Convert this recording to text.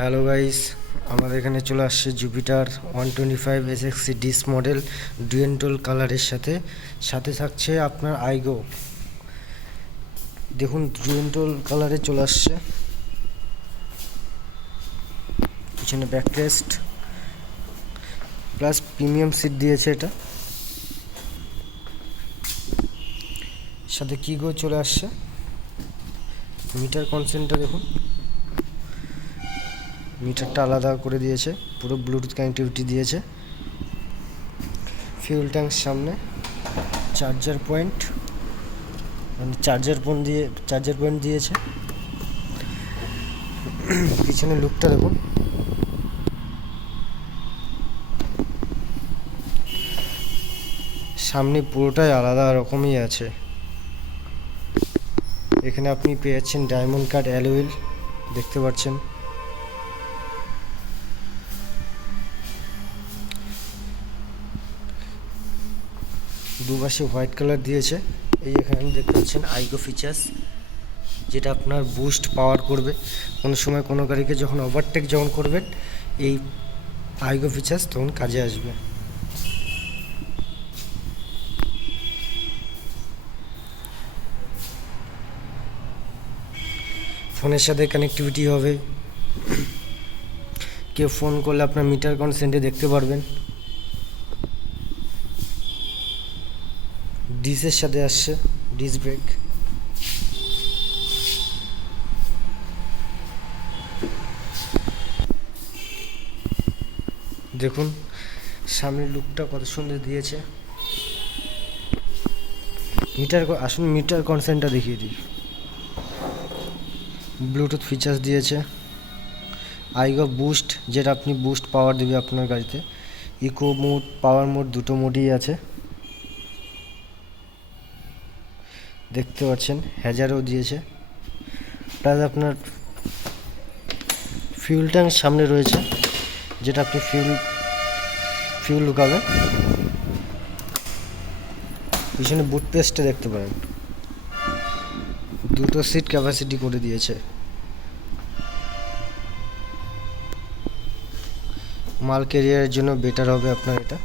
Hello guys, আমাদের এখানে চলে আসছে জুপিটার 125 SXC ডিস মডেল ডুয়েন্টল কালারের সাথে সাথে থাকছে আপনার আইগো। দেখুন ডুয়েন্টল কালারে চলে আসছে, পিছনে ব্যাকরেস্ট প্লাস প্রিমিয়াম সিট দিয়েছে, এটা সাথে কিগো চলে আসছে। মিটার কনসেন্টটা দেখুন, মিটারটা আলাদা করে দিয়েছে, পুরো ব্লুটুথ কানেক্টিভিটি দিয়েছে। ফিউল ট্যাঙ্ক সামনে, চার্জার পয়েন্ট মানে চার্জার পয়েন্ট দিয়েছে। পিছনে লুকটা দেখুন, সামনে পুরোটাই আলাদা রকমই আছে। এখানে আপনি পেয়ে যাচ্ছেন ডায়মন্ড কাট অ্যালুইল, দেখতে পাচ্ছেন। দুপাশে হোয়াইট কালার দিয়েছে। এই এখানে দেখতে পাচ্ছেন আইগো ফিচার্স, যেটা আপনার বুস্ট পাওয়ার করবে কোনো সময় কোনো গাড়িকে যখন ওভারটেক করবেন, এই আইগো ফিচার্স তখন কাজে আসবে। ফোনের সাথে কানেক্টিভিটি হবে, কেউ ফোন করলে আপনার মিটার কনসেন্টে দেখতে পারবেন। ডিসের সাথে আসছে ডিস ব্রেক। দেখুন সামনের লুকটা কত সুন্দর দিয়েছে। আসুন মিটার কনসেন্টটা দেখিয়ে দিই। ব্লুটুথ ফিচার্স দিয়েছে, আইগো বুস্ট, যেটা আপনি বুস্ট পাওয়ার দেবে আপনার গাড়িতে। ইকো মোড, পাওয়ার মোড, দুটো মোডই আছে, দেখতে পাচ্ছেন। হ্যাজারও দিয়েছে, প্লাস আপনার ফিউল ট্যাঙ্ক সামনে রয়েছে, যেটা আপনি ফিউল লুকাবেন। পিছনে বুট পেস্টে দেখতে পারেন, দুটো সিট ক্যাপাসিটি করে দিয়েছে। মাল ক্যারিয়ারের জন্য বেটার হবে আপনার এটা।